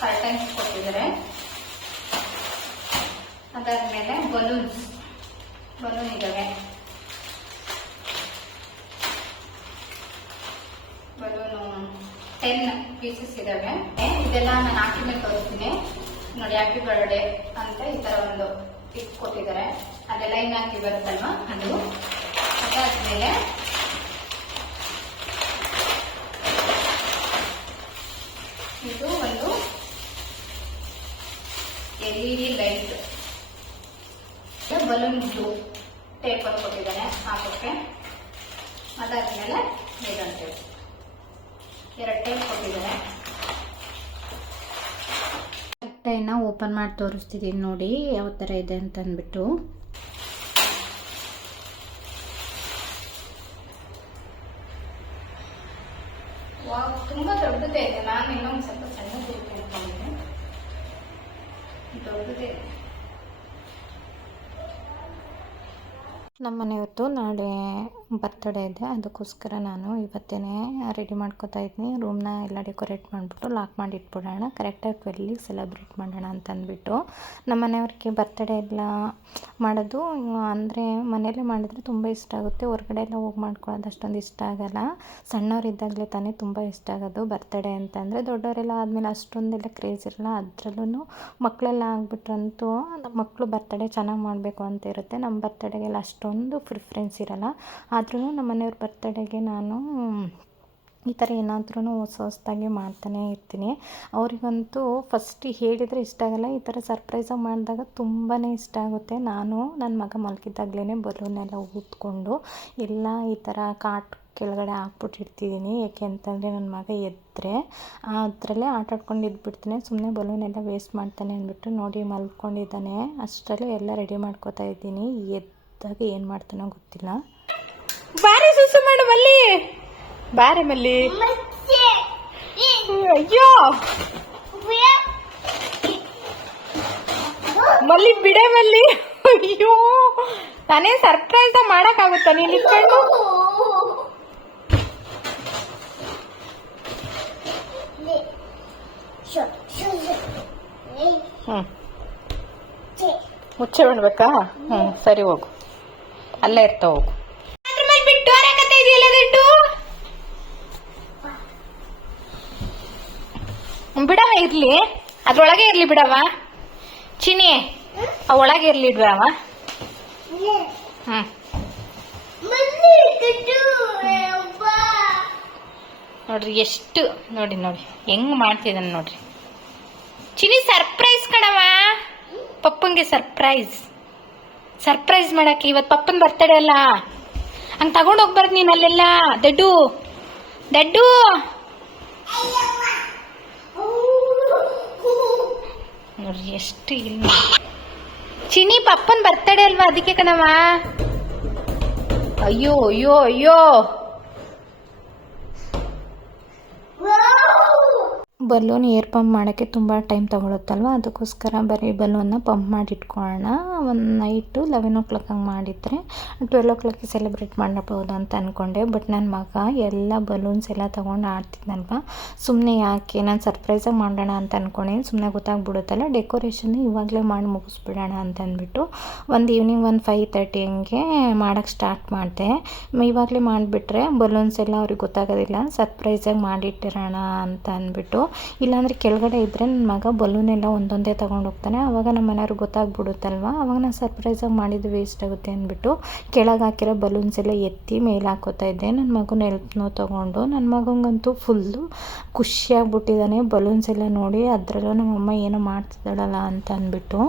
ಕರ್ಟನ್ಸ್ ಕೊಟ್ಟಿದ್ದಾರೆ. ಅದಾದ್ಮೇಲೆ ಬಲೂನ್ ಇದಾವೆ. ಬಲೂನು 10 ಪೀಸಸ್ ಇದಾವೆ. ಇದೆಲ್ಲ ನಾನು ಹಾಕಿ ಮೇಲೆ ತೋರಿಸ್ತೀನಿ ನೋಡಿ. ಹ್ಯಾಪಿ ಬರ್ಡೇ ಅಂತ ಈ ತರ ಒಂದು ಟಿಪ್ ಕೊಟ್ಟಿದ್ದಾರೆ. ಅದೆಲ್ಲ ಇನ್ನು ಹಾಕಿ ಬರುತ್ತಲ್ವಾ ಅದು. ಅದಾದ್ಮೇಲೆ ಇದು ಒಂದು LED ಲೈಟ್, ಬಲೂನ್ ಟೇಪ್ ಅನ್ನು ಕೊಟ್ಟಿದ್ದಾನೆ ಹಾಕೋಕ್ಕೆ. ಅದಾದ್ಮೇಲೆ ಇದಂತೆ 2 ಟೇಪ್ ಕೊಟ್ಟಿದ್ದಾರೆ. ಬಟ್ಟೆನ ಓಪನ್ ಮಾಡಿ ತೋರಿಸ್ತಿದ್ದೀನಿ ನೋಡಿ ಯಾವ ತರ ಇದೆ ಅಂತ ಅಂದ್ಬಿಟ್ಟು. ತುಂಬಾ ದೊಡ್ಡದೇ ಇದೆ. ನಾನು ಇನ್ನೊಂದು ಸ್ವಲ್ಪ ಸಣ್ಣದು ಅನ್ಕೊಂಡಿದ್ದೆ, ದೊಡ್ಡದೇ ಇದೆ. ನಮ್ಮ ಮನೆಯವತ್ತು ನಾಳೆ ಬರ್ತಡೇ ಇದೆ, ಅದಕ್ಕೋಸ್ಕರ ನಾನು ಇವತ್ತೇ ರೆಡಿ ಮಾಡ್ಕೋತಾ ಇದ್ದೀನಿ. ರೂಮ್ನ ಎಲ್ಲ ಡೆಕೋರೇಟ್ ಮಾಡಿಬಿಟ್ಟು ಲಾಕ್ ಮಾಡಿ ಇಟ್ಬಿಡೋಣ, ಕರೆಕ್ಟಾಗಿ 12ಗೆ ಸೆಲೆಬ್ರೇಟ್ ಮಾಡೋಣ ಅಂತ ಅಂದ್ಬಿಟ್ಟು. ನಮ್ಮ ಮನೆಯವ್ರಿಗೆ ಬರ್ತಡೇ ಎಲ್ಲ ಮಾಡೋದು ಅಂದರೆ ಮನೆಯಲ್ಲೇ ಮಾಡಿದ್ರೆ ತುಂಬ ಇಷ್ಟ ಆಗುತ್ತೆ. ಹೊರಗಡೆ ಎಲ್ಲ ಹೋಗಿ ಮಾಡ್ಕೊಳ್ಳೋದು ಅಷ್ಟೊಂದು ಇಷ್ಟ ಆಗಲ್ಲ. ಸಣ್ಣವರಿದ್ದಾಗಲೇ ತಾನೇ ತುಂಬ ಇಷ್ಟ ಆಗೋದು ಬರ್ತಡೇ ಅಂತಂದರೆ. ದೊಡ್ಡವರೆಲ್ಲ ಆದಮೇಲೆ ಅಷ್ಟೊಂದೆಲ್ಲ ಕ್ರೇಜ್ ಇರಲ್ಲ. ಅದರಲ್ಲೂ ಮಕ್ಕಳೆಲ್ಲ ಆಗ್ಬಿಟ್ರಂತೂ ಮಕ್ಕಳು ಬರ್ತಡೇ ಚೆನ್ನಾಗಿ ಮಾಡಬೇಕು ಅಂತ ಇರುತ್ತೆ. ನಮ್ಮ ಬರ್ತಡೇಗೆಲ್ಲ ಅಷ್ಟೊಂದು ಪ್ರಿಫರೆನ್ಸ್ ಇರಲ್ಲ. ಆದ್ರೂ ನಮ್ಮ ಮನೆಯವ್ರ ಬರ್ತಡೇಗೆ ನಾನು ಈ ಥರ ಏನಾದ್ರೂ ಹೊಸದಾಗಿ ಮಾಡ್ತಾನೆ ಇರ್ತೀನಿ. ಅವರಿಗಂತೂ ಫಸ್ಟ್ ಹೇಳಿದರೆ ಇಷ್ಟ ಆಗಲ್ಲ, ಈ ಥರ ಸರ್ಪ್ರೈಸಾಗಿ ಮಾಡಿದಾಗ ತುಂಬಾ ಇಷ್ಟ ಆಗುತ್ತೆ. ನಾನು ನನ್ನ ಮಗ ಮಲಗಿದ್ದಾಗಲೇ ಬಲೂನೆಲ್ಲ ಊದ್ಕೊಂಡು ಎಲ್ಲ ಈ ಥರ ಕಾಟ್ ಕೆಳಗಡೆ ಹಾಕ್ಬಿಟ್ಟಿರ್ತಿದ್ದೀನಿ. ಏಕೆ ಅಂತಂದರೆ ನನ್ನ ಮಗ ಎದ್ದರೆ ಅದರಲ್ಲೇ ಆಟಾಡ್ಕೊಂಡು ಇದ್ಬಿಡ್ತಾನೆ, ಸುಮ್ಮನೆ ಬಲೂನೆಲ್ಲ ವೇಸ್ಟ್ ಮಾಡ್ತಾನೆ ಅಂದ್ಬಿಟ್ಟು. ನೋಡಿ ಮಲ್ಕೊಂಡಿದ್ದಾನೆ, ಅಷ್ಟರಲ್ಲೇ ಎಲ್ಲ ರೆಡಿ ಮಾಡ್ಕೋತಾ ಇದ್ದೀನಿ. ಎದ್ದಾಗ ಏನು ಮಾಡ್ತಾನೋ ಗೊತ್ತಿಲ್ಲ. ಬಾರಿ ಸುಸು ಮಾಡು ಮಲ್ಲಿ, ಬಾರೆ ಮಲ್ಲಿ. ಅಯ್ಯೋ ಮಲ್ಲಿ ಬಿಡೆ ಮಲ್ಲಿ. ಅಯ್ಯೋ ನಾನೇ ಸರ್ಪ್ರೈಸ್ ಮಾಡಕ್ಕಾಗುತ್ತಾ ನೀನು ಇಟ್ಕೊಂಡು? ಮುಚ್ಚೆ ಬಿಡ್ಬೇಕಾ? ಸರಿ ಹೋಗು, ಅಲ್ಲೇ ಇರ್ತಾ ಹೋಗು. ಬಿಡವ ಇರ್ಲಿ, ಅದ್ರೊಳಗೆ ಇರ್ಲಿ ಬಿಡವ. ಚಿನಿ ಒಳಗೆ ಇರ್ಲಿ ಬಿಡವ. ನೋಡ್ರಿ ಎಷ್ಟು, ನೋಡಿ ಹೆಂಗ್ ಮಾಡ್ತಿದ್ದಾನೆ ನೋಡ್ರಿ. ಚಿನಿ ಸರ್ಪ್ರೈಸ್ ಕಣವ, ಪಪ್ಪಂಗೆ ಸರ್ಪ್ರೈಸ್ ಮಾಡಕ್ಕೆ. ಇವತ್ತು ಪಪ್ಪನ್ ಬರ್ತಡೇ ಅಲ್ಲ, ಹಂಗೆ ತಗೊಂಡು ಹೋಗ್ಬಾರ್ದು ನೀನು ಅಲ್ಲೆಲ್ಲ. ದಡ್ಡು ನೋಡ್ರಿ ಎಷ್ಟು ಇಲ್ಲ. ಚಿನಿ ಪಪ್ಪನ್ ಬರ್ತಡೇ ಅಲ್ವಾ, ಅದಕ್ಕೆ ಕಣವ. ಅಯ್ಯೋ ಅಯ್ಯೋ ಅಯ್ಯೋ. ಬಲೂನ್ ಏರ್ ಪಂಪ್ ಮಾಡೋಕ್ಕೆ ತುಂಬ ಟೈಮ್ ತೊಗೊಳುತ್ತಲ್ವ, ಅದಕ್ಕೋಸ್ಕರ ಬರೀ ಬಲೂನ್ನ ಪಂಪ್ ಮಾಡಿ ಇಟ್ಕೊಳ್ಳೋಣ. ಒಂದು ನೈಟು 11 o'clock ಹಂಗೆ ಮಾಡಿದರೆ 12 o'clock ಸೆಲೆಬ್ರೇಟ್ ಮಾಡಬಹುದು ಅಂತ ಅಂದ್ಕೊಂಡೆ. ಬಟ್ ನನ್ನ ಮಗ ಎಲ್ಲ ಬಲೂನ್ಸ್ ಎಲ್ಲ ತೊಗೊಂಡು ಆಡ್ತಿದ್ನಲ್ವ, ಸುಮ್ಮನೆ ಯಾಕೆ ನಾನು ಸರ್ಪ್ರೈಸಾಗಿ ಮಾಡೋಣ ಅಂತ ಅಂದ್ಕೊಂಡೆ. ಸುಮ್ಮನೆ ಗೊತ್ತಾಗ್ಬಿಡುತ್ತಲ್ಲ, ಡೆಕೋರೇಷನ್ ಇವಾಗಲೇ ಮಾಡಿ ಮುಗಿಸ್ಬಿಡೋಣ ಅಂತ ಅಂದ್ಬಿಟ್ಟು ಒಂದು ಈವ್ನಿಂಗ್ 5:30 ಹಂಗೆ ಮಾಡೋಕ್ಕೆ ಸ್ಟಾರ್ಟ್ ಮಾಡಿದೆ. ಇವಾಗಲೇ ಮಾಡಿಬಿಟ್ರೆ ಬಲೂನ್ಸ್ ಎಲ್ಲ ಅವ್ರಿಗೆ ಗೊತ್ತಾಗೋದಿಲ್ಲ, ಸರ್ಪ್ರೈಸಾಗಿ ಮಾಡಿಟ್ಟಿರೋಣ ಅಂತ ಅಂದ್ಬಿಟ್ಟು. ಇಲ್ಲಾಂದರೆ ಕೆಳಗಡೆ ಇದ್ದರೆ ನನ್ನ ಮಗ ಬಲೂನೆಲ್ಲ ಒಂದೊಂದೇ ತೊಗೊಂಡು ಹೋಗ್ತಾನೆ. ಆವಾಗ ನಮ್ಮ ಮನೆಯವ್ರಿಗೆ ಗೊತ್ತಾಗ್ಬಿಡುತ್ತಲ್ವ, ಆವಾಗ ನಾನು ಸರ್ಪ್ರೈಸಾಗಿ ಮಾಡಿದ್ದು ವೇಸ್ಟ್ ಆಗುತ್ತೆ ಅಂದ್ಬಿಟ್ಟು ಕೆಳಗೆ ಹಾಕಿರೋ ಬಲೂನ್ಸ್ ಎಲ್ಲ ಎತ್ತಿ ಮೇಲೆ ಹಾಕೋತಾ ಇದ್ದೆ. ನನ್ನ ಮಗನ ಹೆಲ್ಪ್ನೋ ತೊಗೊಂಡು. ನನ್ನ ಮಗಂಗಂತೂ ಫುಲ್ಲು ಖುಷಿಯಾಗ್ಬಿಟ್ಟಿದ್ದಾನೆ ಬಲೂನ್ಸ್ ಎಲ್ಲ ನೋಡಿ. ಅದರಲ್ಲೂ ನಮ್ಮಮ್ಮ ಏನೋ ಮಾಡ್ತಿದ್ದಾಳಲ್ಲ ಅಂತ ಅಂದ್ಬಿಟ್ಟು.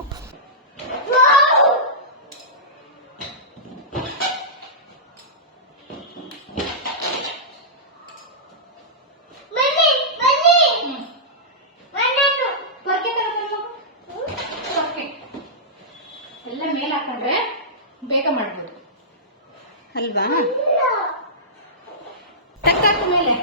ಮಾಡ್ಬೋದು ಅಲ್ವಾ? ತಕ್ಕಾಕ ಮೇಲೆ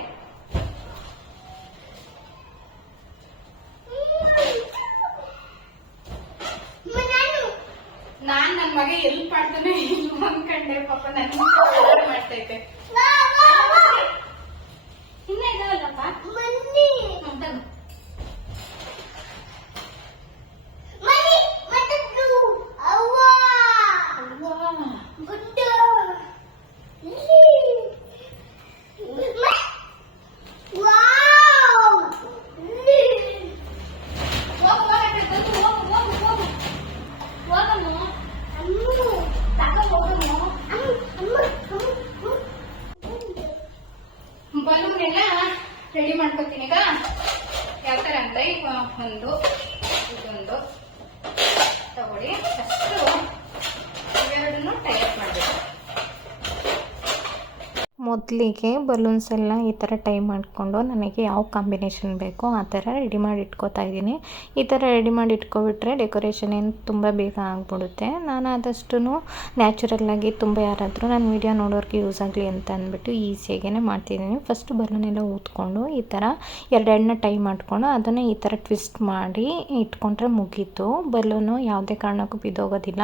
ನಾನ್ ನನ್ ಮಗ ಎಲ್ಲಿ ಮಾಡ್ತಾನೆ ಇಲ್ಲ ಅನ್ಕಂಡೆ. ಪಾಪ ನನ್ ಮಾಡ್ತೈತೆ. ಇನ್ನ ಇದಾವಲ್ಲಪ್ಪ ಬಲೂನ್ ಎಲ್ಲ ರೆಡಿ ಮಾಡ್ಕೊತೀನಿ ಈಗ. ಯಾವ ತರ ಅಂತ ಈಗ ಇದೊಂದು ತಗೊಳ್ಳಿ. ಅಷ್ಟು ಇವೆರಡನ್ನು ಟೈಪ್ ಮಾಡಬೇಕು. ಮೊದಲಿಗೆ ಬಲೂನ್ಸ್ ಎಲ್ಲ ಈ ಥರ ಟೈ ಮಾಡಿಕೊಂಡು ನನಗೆ ಯಾವ ಕಾಂಬಿನೇಷನ್ ಬೇಕೋ ಆ ಥರ ರೆಡಿ ಮಾಡಿ ಇಟ್ಕೋತಾ ಇದ್ದೀನಿ. ಈ ಥರ ರೆಡಿ ಮಾಡಿ ಇಟ್ಕೊಬಿಟ್ರೆ ಡೆಕೋರೇಷನ್ ಏನು ತುಂಬ ಬೇಗ ಆಗಿಬಿಡುತ್ತೆ. ನಾನು ಆದಷ್ಟು ನ್ಯಾಚುರಲ್ಲಾಗಿ ತುಂಬ ಯಾರಾದರೂ ನನ್ನ ವೀಡಿಯೋ ನೋಡೋರಿಗೆ ಯೂಸ್ ಆಗಲಿ ಅಂತ ಅಂದ್ಬಿಟ್ಟು ಈಸಿಯಾಗೇ ಮಾಡ್ತಿದ್ದೀನಿ. ಫಸ್ಟ್ ಬಲೂನ್ ಎಲ್ಲ ಊದ್ಕೊಂಡು ಈ ಥರ ಎರಡೆರಡನ್ನ ಟೈ ಮಾಡಿಕೊಂಡು ಅದನ್ನು ಈ ಥರ ಟ್ವಿಸ್ಟ್ ಮಾಡಿ ಇಟ್ಕೊಂಡ್ರೆ ಮುಗೀತು. ಬಲೂನು ಯಾವುದೇ ಕಾರಣಕ್ಕೂ ಬಿದ್ದೋಗೋದಿಲ್ಲ.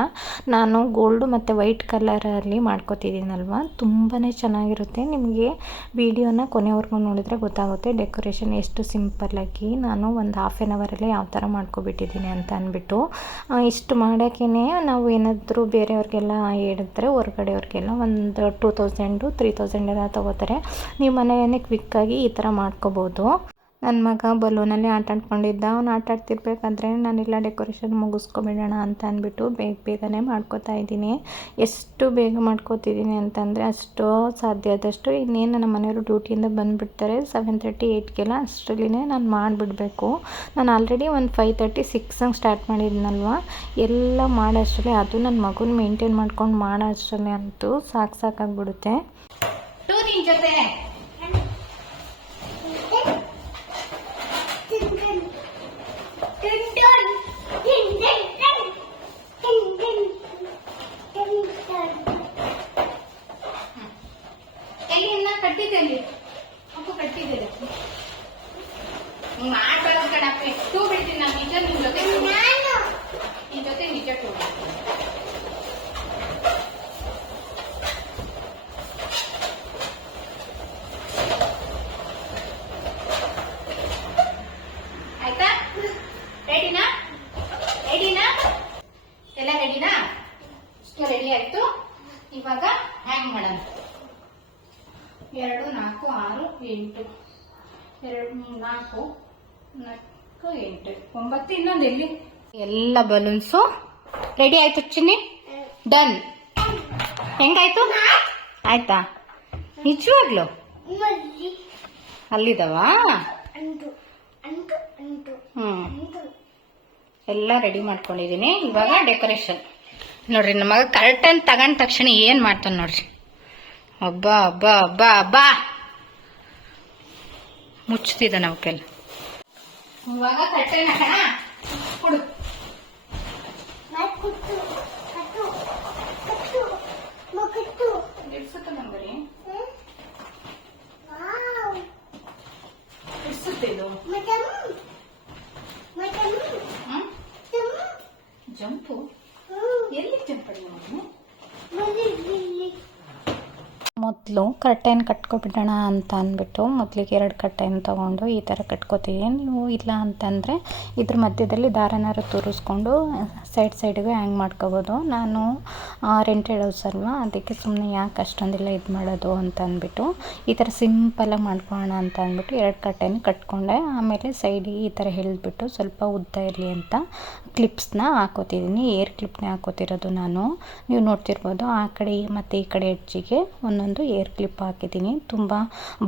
ನಾನು ಗೋಲ್ಡು ಮತ್ತು ವೈಟ್ ಕಲರಲ್ಲಿ ಮಾಡ್ಕೋತಿದ್ದೀನಲ್ವ, ತುಂಬಾ ಚೆನ್ನಾಗಿರುತ್ತೆ. ನಿಮಗೆ ವಿಡಿಯೋನ ಕೊನೆವರೆಗೂ ನೋಡಿದರೆ ಗೊತ್ತಾಗುತ್ತೆ ಡೆಕೋರೇಷನ್ ಎಷ್ಟು ಸಿಂಪಲ್ಲಾಗಿ ನಾನು ಒಂದು ಹಾಫ್ ಆನ್ ಅವರಲ್ಲೇ ಯಾವ ಥರ ಮಾಡ್ಕೊಬಿಟ್ಟಿದ್ದೀನಿ ಅಂತ ಅಂದ್ಬಿಟ್ಟು. ಇಷ್ಟು ಮಾಡೋಕ್ಕೇ ನಾವು ಏನಾದರೂ ಬೇರೆಯವ್ರಿಗೆಲ್ಲ ಹೇಳಿದ್ರೆ ಹೊರಗಡೆಯವ್ರಿಗೆಲ್ಲ ಒಂದು 2000 3000 ಎಲ್ಲ ತೊಗೋತಾರೆ. ನೀವು ಮನೆಯೇ ಕ್ವಿಕ್ಕಾಗಿ ಈ ಥರ ಮಾಡ್ಕೋಬೋದು. ನನ್ನ ಮಗ ಬಲೂನಲ್ಲಿ ಆಟ ಆಡ್ಕೊಂಡಿದ್ದ. ಅವ್ನು ಆಟ ಆಡ್ತಿರ್ಬೇಕಾದ್ರೆ ನಾನೆಲ್ಲ ಡೆಕೋರೇಷನ್ ಮುಗಿಸ್ಕೊಬಿಡೋಣ ಅಂತ ಅಂದ್ಬಿಟ್ಟು ಬೇಗನೆ ಮಾಡ್ಕೋತಾ ಇದ್ದೀನಿ. ಎಷ್ಟು ಬೇಗ ಮಾಡ್ಕೋತಿದ್ದೀನಿ ಅಂತಂದರೆ ಅಷ್ಟು ಸಾಧ್ಯ ಆದಷ್ಟು. ಇನ್ನೇನು ನಮ್ಮ ಮನೆಯವರು ಡ್ಯೂಟಿಯಿಂದ ಬಂದುಬಿಡ್ತಾರೆ 7:30 8ಗೆಲ್ಲ. ಅಷ್ಟರಲ್ಲಿನೇ ನಾನು ಮಾಡಿಬಿಡ್ಬೇಕು. ನಾನು ಆಲ್ರೆಡಿ ಒಂದು 5:30 6 ಸ್ಟಾರ್ಟ್ ಮಾಡಿದ್ನಲ್ವ. ಎಲ್ಲ ಮಾಡೋಷ್ಟರಲ್ಲಿ ಅದು ನನ್ನ ಮಗುನ ಮೇಂಟೈನ್ ಮಾಡ್ಕೊಂಡು ಮಾಡೋ ಅಷ್ಟರಲ್ಲಿ ಅಂತೂ ಸಾಕಾಗ್ಬಿಡುತ್ತೆ. ಜೊತೆ ಎಲ್ಲಿಂದ ಕಟ್ಟಿದ್ದಲ್ಲಿ ಅಪ್ಪು ಕಟ್ಟಿದ್ದೆ ಮಾಡ್ಬಾರ್ದು ಕಣಪ್ಪ. ಟೂ ಬಿಡ್ತೀನಿ ನಾನು ನಿಜ ನಿನ್ ಜೊತೆ ನಿಜ ಟೂ. ಆಯ್ತಾ? ರೆಡಿನಾ ಎಲ್ಲ ರೆಡಿನಾ? ಇಷ್ಟು ರೆಡಿ ಆಯ್ತು. ಇವಾಗ ಹ್ಯಾಂಗ್ ಮಾಡೋಣ. 2 4 6 8 2 4 8 9 ಇನ್ನೊಂದು ಎಲ್ಲಿ? ಎಲ್ಲ ಬಲೂನ್ಸು ರೆಡಿ ಆಯ್ತು ಚಿನ್ನಿ. ಡನ್. ಹೆಂಗಾಯ್ತು? ಆಯ್ತಾ? ನಿಜವಾಗ್ಲು ಅಲ್ಲಿದವ? ಎಲ್ಲ ರೆಡಿ ಮಾಡ್ಕೊಂಡಿದೀನಿ. ಇವಾಗ ಡೆಕೋರೇಷನ್ ನೋಡ್ರಿ. ನಮ್ಮ ಮಗ ಕರ್ಟನ್ ತಗೊಂಡ ತಕ್ಷಣ ಏನ್ ಮಾಡ್ತಾನೆ ನೋಡ್ರಿ. ಅಬ್ಬಾ ಅಬ್ಬಾ ಅಬ್ಬಾ ಅಬ್ಬಾ ಮುಚ್ತಿದ್ದ ನಾವಕ್ಕೆಲ್ಲ. ಇವಾಗ ಕರ್ಟನ್ ಹಾಕೋಣ. ಕೊಡು. ಇಡ್ಸುತ್ತೆ ನಂಬರಿ. ಇಡ್ಸುತ್ತೆ ಇದು. ಜಂಪು ಎಲ್ಲಿ ಜಂಪ್ ಮೊದಲು ಕರ್ಟೈನ್ ಕಟ್ಕೊಬಿಡೋಣ ಅಂತ ಅಂದ್ಬಿಟ್ಟು ಮೊದಲಿಗೆ 2 ಕರ್ಟೈನ್ ತೊಗೊಂಡು ಈ ಥರ ಕಟ್ಕೋತೀವಿ. ನೀವು ಇಲ್ಲ ಅಂತಂದರೆ ಇದ್ರ ಮಧ್ಯದಲ್ಲಿ ದಾರನಾರು ತುರಿಸ್ಕೊಂಡು ಸೈಡ್ಗೆ ಹ್ಯಾಂಗ್ ಮಾಡ್ಕೋಬೋದು. ನಾನು ರೆಂಟೆಡ್ ಹೌಸ್ ಅಲ್ವಾ, ಅದಕ್ಕೆ ಸುಮ್ಮನೆ ಯಾಕೆ ಅಷ್ಟೊಂದೆಲ್ಲ ಇದು ಮಾಡೋದು ಅಂತ ಅಂದ್ಬಿಟ್ಟು ಈ ಥರ ಸಿಂಪಲಾಗಿ ಮಾಡ್ಕೊಳ್ಳೋಣ ಅಂತ ಅಂದ್ಬಿಟ್ಟು 2 ಕರ್ಟೈನ್ ಕಟ್ಕೊಂಡೆ. ಆಮೇಲೆ ಸೈಡಿಗೆ ಈ ಥರ ಎಳೆದ್ಬಿಟ್ಟು ಸ್ವಲ್ಪ ಉದ್ದ ಇರಲಿ ಅಂತ ಕ್ಲಿಪ್ಸ್ನ ಹಾಕೋತಿದ್ದೀನಿ. ಏರ್ ಕ್ಲಿಪ್ನೇ ಹಾಕೋತಿರೋದು ನಾನು. ನೀವು ನೋಡ್ತಿರ್ಬೋದು ಆ ಕಡೆ ಮತ್ತು ಈ ಕಡೆ ಎಡ್ಜಿಗೆ ಒಂದೊಂದು ಏರ್ ಕ್ಲಿಪ್ ಹಾಕಿದ್ದೀನಿ. ತುಂಬ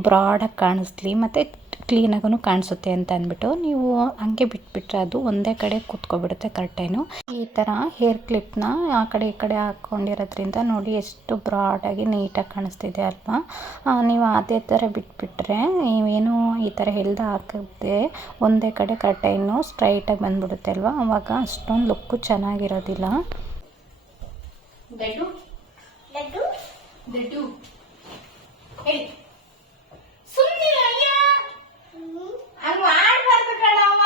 ಬ್ರಾಡಾಗಿ ಕಾಣಿಸ್ಲಿ ಮತ್ತು ಕ್ಲೀನಾಗೂ ಕಾಣಿಸುತ್ತೆ ಅಂತ ಅಂದ್ಬಿಟ್ಟು ನೀವು ಹಂಗೆ ಬಿಟ್ಬಿಟ್ರೆ ಅದು ಒಂದೇ ಕಡೆ ಕೂತ್ಕೊಬಿಡುತ್ತೆ ಕರ್ಟೈನು. ಈ ಥರ ಹೇರ್ ಕ್ಲಿಪ್ನ ಆ ಕಡೆ ಈ ಕಡೆ ಹಾಕ್ಕೊಂಡಿರೋದ್ರಿಂದ ನೋಡಿ ಎಷ್ಟು ಬ್ರಾಡಾಗಿ ನೀಟಾಗಿ ಕಾಣಿಸ್ತಿದೆ ಅಲ್ವಾ. ನೀವು ಅದೇ ಥರ ಬಿಟ್ಬಿಟ್ರೆ ನೀವೇನು ಈ ಥರ ಎಳ್ದು ಹಾಕಿದ್ರೆ ಒಂದೇ ಕಡೆ ಕರ್ಟೈನು ಸ್ಟ್ರೈಟಾಗಿ ಬಂದ್ಬಿಡುತ್ತೆ ಅಲ್ವಾ. ಆವಾಗ ಅಷ್ಟೊಂದು ಲುಕ್ಕು ಚೆನ್ನಾಗಿರೋದಿಲ್ಲ. ಲಡ್ಡು ಹೇಳಿ. ಸುಮ್ಮನೆ ಅಯ್ಯ ಹಂಗ ಆಡ್ಬಾರ್ದು ಕಣಮ್ಮ.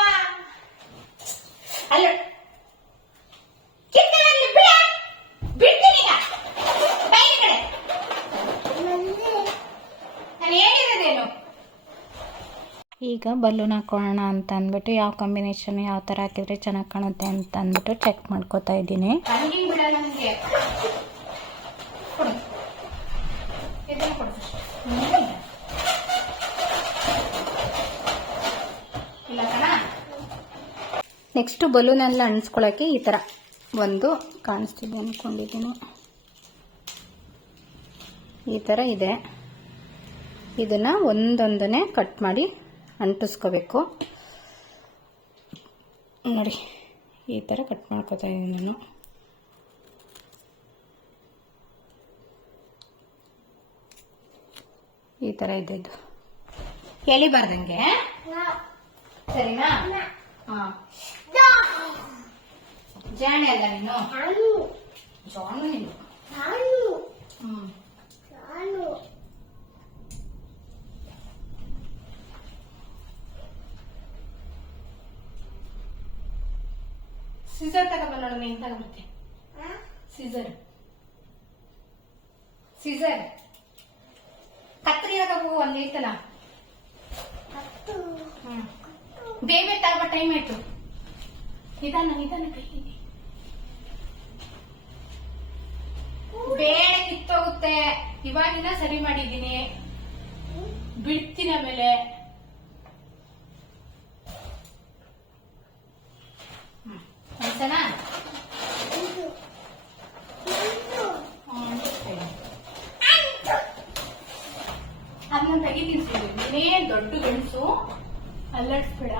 ಅಲ್ಲ ಕಿತ್ತಲಲ್ಲಿ ಬಿಡ, ಬಿಡ್ತೀನಿ ಈಗ. ಬೈ ಈ ಕಡೆ. ನಾನು ಹೇಳಿರೋದೇನು? ಈಗ ಬಲೂನ್ ಹಾಕೊಳ್ಳೋಣ ಅಂತ ಅಂದ್ಬಿಟ್ಟು ಯಾವ ಕಾಂಬಿನೇಷನ್ ಯಾವ ಥರ ಹಾಕಿದ್ರೆ ಚೆನ್ನಾಗಿ ಕಾಣುತ್ತೆ ಅಂತ ಅಂದ್ಬಿಟ್ಟು ಚೆಕ್ ಮಾಡ್ಕೋತಾ ಇದ್ದೀನಿ. ಹಂಗಿಂಗ್ ಬಿಡ ನನಗೆ. ಕೊಡು ಇದನ್ನ ಕೊಡು. ಇಲ್ಲ ಕಣ. ನೆಕ್ಸ್ಟು ಬಲೂನೆಲ್ಲ ಅಂಟಿಸ್ಕೊಳ್ಳೋಕ್ಕೆ ಈ ಥರ ಒಂದು ಕಾಣಿಸ್ತಿದೆ ಅಂದ್ಕೊಂಡಿದ್ದೀನಿ. ಈ ಥರ ಇದೆ. ಇದನ್ನು ಒಂದೊಂದನ್ನೇ ಕಟ್ ಮಾಡಿ ಅಂಟಿಸ್ಕೋಬೇಕು. ನೋಡಿ ಈ ಥರ ಕಟ್ ಮಾಡ್ಕೋತಾ ಇದ್ದೀನಿ ನಾನು. ಈ ಥರ ಇದ್ದದ್ದು ಎಳಿಬಾರ್ದಂಗೆ ಸರಿನಾ? ಹಾ ಜಾಣೆ ಅಲ್ಲ ನೀನು. ಜಾಣು ನೀನು. ಸಿಸರ್ ತಗೋಬಲ್ಲ ನೀನ್ ತಗೋಬರ್ತೆ. ಸಿಸರ್ ಸಿಸರ್ ಕತ್ರಿ ತಗೋ ಒಂದ್ ಐತಲ್ಲ. ಬೇಗ ತಗೋ, ಟೈಮ್ ಆಯ್ತು. ನಿಧಾನ ನಿಧಾನ ಕೈ ಬೇಡ ಕಿತ್ತೋಗುತ್ತೆ. ಇವಾಗಿನ ಸರಿ ಮಾಡಿದ್ದೀನಿ, ಬಿಡ್ತೀನಿ ಆಮೇಲೆ. ಆಯ್ತನಾ? ಅದನ್ನ ತೆಗಿತೀನಿ. ನೀನೇ ದೊಡ್ಡ ಗಂಡಸು, ಅಲ್ಲಡ್ಸ್ಬೇಡ.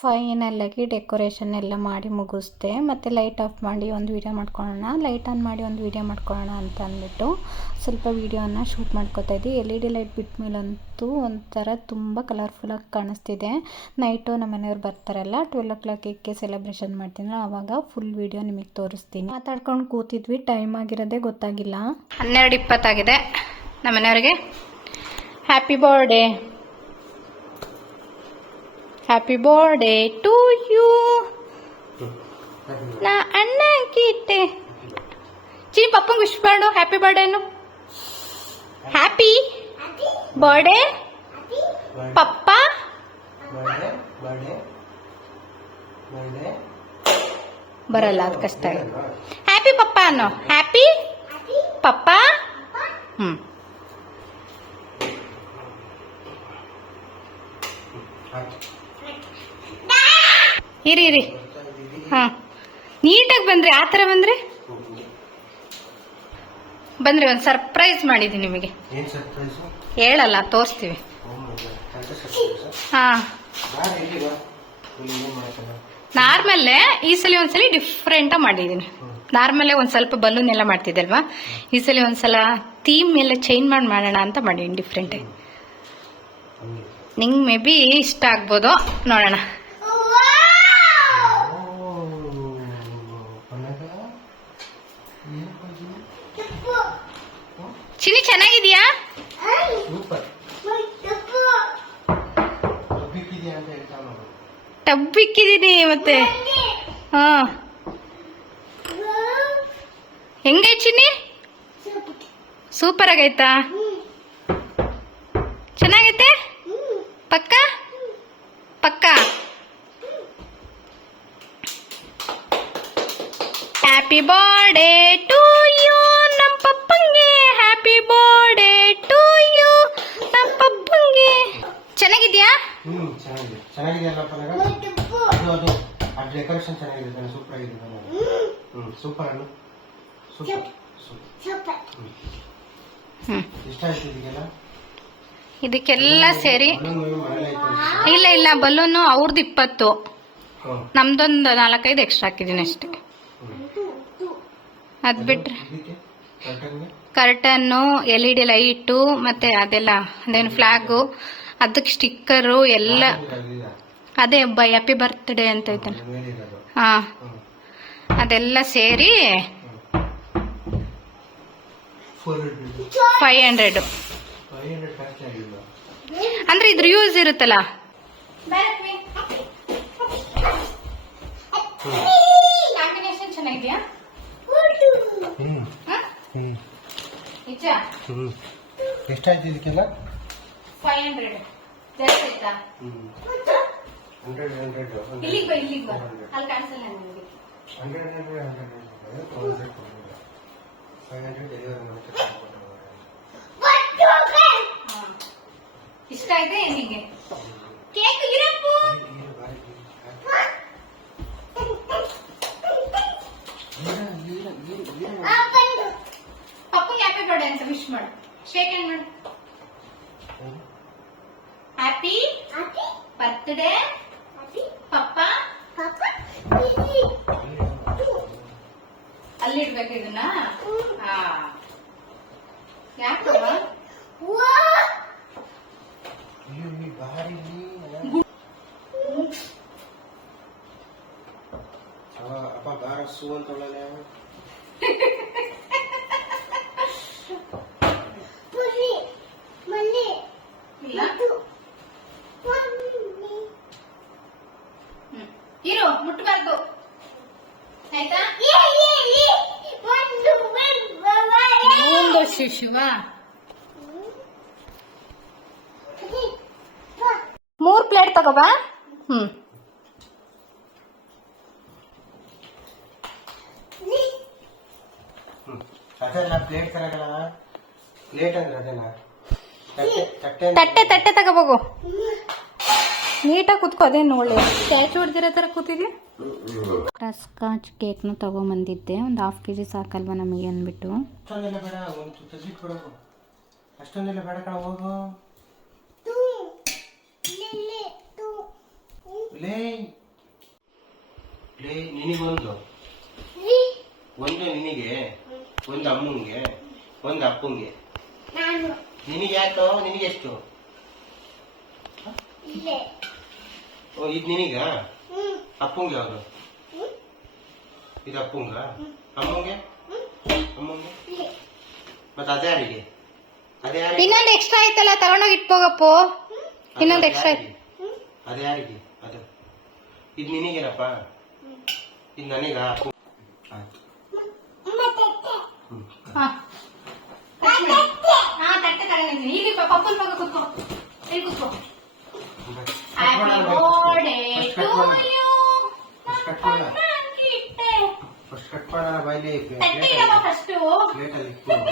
ಫೈನಲ್ ಆಗಿ ಡೆಕೋರೇಷನ್ ಎಲ್ಲ ಮಾಡಿ ಮುಗಿಸ್ದೆ. ಮತ್ತು ಲೈಟ್ ಆಫ್ ಮಾಡಿ ಒಂದು ವೀಡಿಯೋ ಮಾಡ್ಕೊಳ್ಳೋಣ, ಲೈಟ್ ಆನ್ ಮಾಡಿ ಒಂದು ವೀಡಿಯೋ ಮಾಡ್ಕೊಳ್ಳೋಣ ಅಂತ ಅಂದ್ಬಿಟ್ಟು ಸ್ವಲ್ಪ ವೀಡಿಯೋನ ಶೂಟ್ ಮಾಡ್ಕೋತಾ ಇದ್ದೆ. LED ಲೈಟ್ ಬಿಟ್ಟ ಮೇಲಂತೂ ಒಂಥರ ತುಂಬ ಕಲರ್ಫುಲ್ಲಾಗಿ ಕಾಣಿಸ್ತಿದೆ. ನೈಟು ನಮ್ಮ ಮನೆಯವ್ರು ಬರ್ತಾರಲ್ಲ, 12 o'clock ಸೆಲೆಬ್ರೇಷನ್ ಮಾಡ್ತೀನಿ, ಆವಾಗ ಫುಲ್ ವೀಡಿಯೋ ನಿಮಗೆ ತೋರಿಸ್ತೀನಿ. ಮಾತಾಡ್ಕೊಂಡು ಕೂತಿದ್ವಿ, ಟೈಮ್ ಆಗಿರೋದೇ ಗೊತ್ತಾಗಿಲ್ಲ. 12:20 ಆಗಿದೆ. ನಮ್ಮ ಮನೆಯವ್ರಿಗೆ happy birthday. Happy birthday to you. ನಾ ಅಣ್ಣ ಕಿಟ್ಟೆ ಚಿನಿ ಪಪ್ಪಂಗೆ ವಿಶ್ ಮಾಡು. ಹ್ಯಾಪಿ ಬರ್ಡೇನು. ಹ್ಯಾಪಿ ಬರ್ಡೇ ಪಪ್ಪ. ಬರಲ್ಲ, ಅದು ಕಷ್ಟ. ಹ್ಯಾಪಿ ಪಪ್ಪ ಅನ್ನೋ. ಹ್ಯಾಪಿ ಪಪ್ಪ. ಇರಿ ಹಾ, ನೀಟಾಗಿ ಬಂದ್ರಿ. ಆ ಥರ ಬಂದ್ರಿ ಒಂದು ಸರ್ಪ್ರೈಸ್ ಮಾಡಿದ್ದೀನಿ ನಿಮಗೆ. ಹೇಳಲ್ಲ, ತೋರಿಸ್ತೀವಿ. ಹಾ, ನಾರ್ಮಲ್ಲೇ ಈ ಸಲ ಒಂದ್ಸಲಿ ಡಿಫ್ರೆಂಟ್ ಮಾಡಿದ್ದೀನಿ. ನಾರ್ಮಲ್ಲೇ ಒಂದ್ ಸ್ವಲ್ಪ ಬಲೂನ್ ಎಲ್ಲ ಮಾಡ್ತಿದ್ದೆ ಅಲ್ವಾ, ಈ ಸಲ ಒಂದ್ಸಲ ಥೀಮ್ ಎಲ್ಲ ಚೇಂಜ್ ಮಾಡೋಣ ಅಂತ ಮಾಡಿದ್ದೀನಿ ಡಿಫ್ರೆಂಟ್ ಆಗಿ. ನಿಂಗೆ ಮೇ ಬಿ ಇಷ್ಟ ಆಗ್ಬೋದು, ನೋಡೋಣ. ಚಿನಿ ಚೆನ್ನಾಗಿದ್ಯಾ? ಟಬ್ ಇಕ್ಕಿದೀನಿ ಮತ್ತೆ. ಹಾ, ಹೆಂಗೈ ಚಿನ್ನಿ? ಸೂಪರ್ ಆಗೈತಾ? ಚೆನ್ನಾಗೈತೆ ಪಕ್ಕ ಪಕ್ಕ. Happy birthday to you. ನಮ್ಮ ಪಪ್ಪಂಗೆ ಹ್ಯಾಪಿ ಬರ್ಡೇ ಟು ಯು. ನಮ್ಮ ಪಪ್ಪಂಗೆ. ಚೆನ್ನಾಗಿದ್ಯಾ? ಇದಕ್ಕೆಲ್ಲ ಸೇರಿ ಇಲ್ಲ ಬಲೂನು ಅವ್ರದ್ದು 20, ನಮ್ದೊಂದು 4-5 ಎಕ್ಸ್ಟ್ರಾ ಹಾಕಿದ್ದೀನಿ ಅಷ್ಟೇ. ಅದ್ ಬಿಟ್ರೆ ಕರ್ಟನ್ನು, LED ಲೈಟು, ಮತ್ತೆ ಅದೆಲ್ಲ ಅದೇನು ಫ್ಲಾಗು, ಅದಕ್ಕೆ ಸ್ಟಿಕ್ಕರು ಎಲ್ಲ ಅದೇ ಹ್ಯಾಪಿ ಬರ್ತ್ಡೇ ಅಂತ ಐತಲ್ಲ, ಹಾ ಅದೆಲ್ಲ ಸೇರಿ 500. ಅಂದ್ರೆ ಇದ್ರ ಯೂಸ್ ಇರುತ್ತಲ್ಲ. ಕಾಂಬಿನೇಷನ್ ಚೆನ್ನಾಗಿದ್ಯಾ? ನಿಜ? ಎಷ್ಟಾಯ್ತು ಇದಕ್ಕೆಲ್ಲ? 500 ಜಾಸ್ತಿ ಆಯ್ತಾ? 100 ಇಲ್ಲಿಗೆ ಬಾ, ಇಲ್ಲಿಗೆ ಬಾ, ಅಲ್ಲಿ ಕಾಣಿಸಲ್ಲ ನನಗೆ. 500 ಇಷ್ಟ ಆಯ್ತಾ ನಿಮಗೆ? ಕೇಕ್ ಇರಪ್ಪು. ಪಪ್ಪು ಹ್ಯಾಪಿ ಬರ್ಡೇ ಅಂತ ವಿಶ್ ಮಾಡು, ಶೇಕ್ ಹ್ಯಾಂಡ್ ಮಾಡು. ಹ್ಯಾಪಿ ಬರ್ತ್ಡೇ ಪಪ್ಪ. ಅಲ್ಲಿಡ್ಬೇಕು ಇದನ್ನ. ಯಾಕಮ್ಮ? ಅಪ್ಪ ಬಾರ ಸೂ ಅಂತೊಳ್ಳೆ ಇಲ್ಲ ಇರು, ಮುಟ್ಟಬಾರ್ದು ಆಯ್ತಾ? ಒಂದು ಶಿಶುವ 3 ಪ್ಲೇಟ್ ತಗೋಬಾ. ಅದೆಲ್ಲ ಪ್ಲೇಟ್ ತರಗಲ್ಲ. ಪ್ಲೇಟ್ ಅಂದ್ರೆ ಅದೆಲ್ಲ ತಟ್ಟೆ ತಗೋಬೋಗು. ನೀಟಾಗಿ ಕುತ್ಕೋ. ಅದೇನು ಒಳ್ಳೆ ಸ್ಟ್ಯಾಚು ಹೊಡೆದಿರೋ ಥರ ಕೂತಿದ್ಯಾ. ಸ್ಕಾಚ್ ಕೇಕ್ನ ತೊಗೊಂಬಂದಿದ್ದೆ, ಒಂದು 1/2 kg ಸಾಕಲ್ವ ನಮಗೆ ಅಂದ್ಬಿಟ್ಟು. ಅಷ್ಟೊಂದೆಲ್ಲ ಬೇಡ, ಒಂದು ತಗ್ಗಿಟ್ಟು ಕೊಡೋದು. ಅಷ್ಟೊಂದೆಲ್ಲ ಬೇಡ ಕಣ, ಹೋಗು. ನಿನಗೊಂದು, ಒಂದು ನಿನಗೆ, ಒಂದು ಅಮ್ಮಂಗೆ, ಒಂದು ಅಪ್ಪಂಗೆ. ನಿನಗೆ ಯಾಕೋ? ನಿನಗೆ ಎಷ್ಟು? ಇದು ನಿನಗ? ಅಪ್ಪಂಗೆ ಯಾವುದು? ಇದು ಅಪ್ಪಂಗ? ಅಮ್ಮಂಗೆ? ಅಮ್ಮಂಗೆ ಮತ್ತೆ ಅದೇ ಯಾರಿಗೆ? ಅದೇ ಯಾರಿಗೆ? ಇನ್ನೊಂದು ಎಕ್ಸ್ಟ್ರಾ ಆಯ್ತಲ್ಲ, ತಗೊಂಡೋಗಿ ಇಟ್ಕೋಗಪ್ಪು. ಇನ್ನೊಂದು ಎಕ್ಸ್ಟ್ರಾ ಆಯ್ತು. ಅದೇ ಯಾರಿಗೆ? ಅದು ಇದು ನಿನಗೇನಪ್ಪ? ಇದು ನನಗ? ಅಪ್ಪು ತಟ್ಟೆ ತಗೊಂಡಿದ್ದೀನಿ. ಇಲ್ಲಿ ಪಪ್ಪನ ಮಗ ಕೂತ್ಕೋ, ಇಲ್ಲಿ ಕೂತ್ಕೋ. Happy birthday to you. First cut ಮಾಡೋಣ ಬಾಯ್ಲಿ. ಫಸ್ಟ್ ಪ್ಲೇಟಲ್ಲಿ ಇಟ್ಕೊಂಡು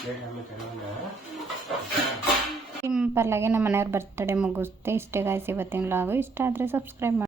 ಪ್ಲೇಟ್ ಆಮೇಲೆ ಚೆನ್ನಾಗ. ಸಿಂಪಲ್ಲಾಗಿ ನಮ್ಮ ಮನೆಯವ್ರ ಬರ್ತ್ಡೇ ಮುಗಿಸ್ತೆ. ಇಷ್ಟೇ ಗಾಯ್ಸ್ ಇವತ್ತಿನ ವ್ಲಾಗು. ಇಷ್ಟ ಆದರೆ ಸಬ್ಸ್ಕ್ರೈಬ್ ಮಾಡಿ.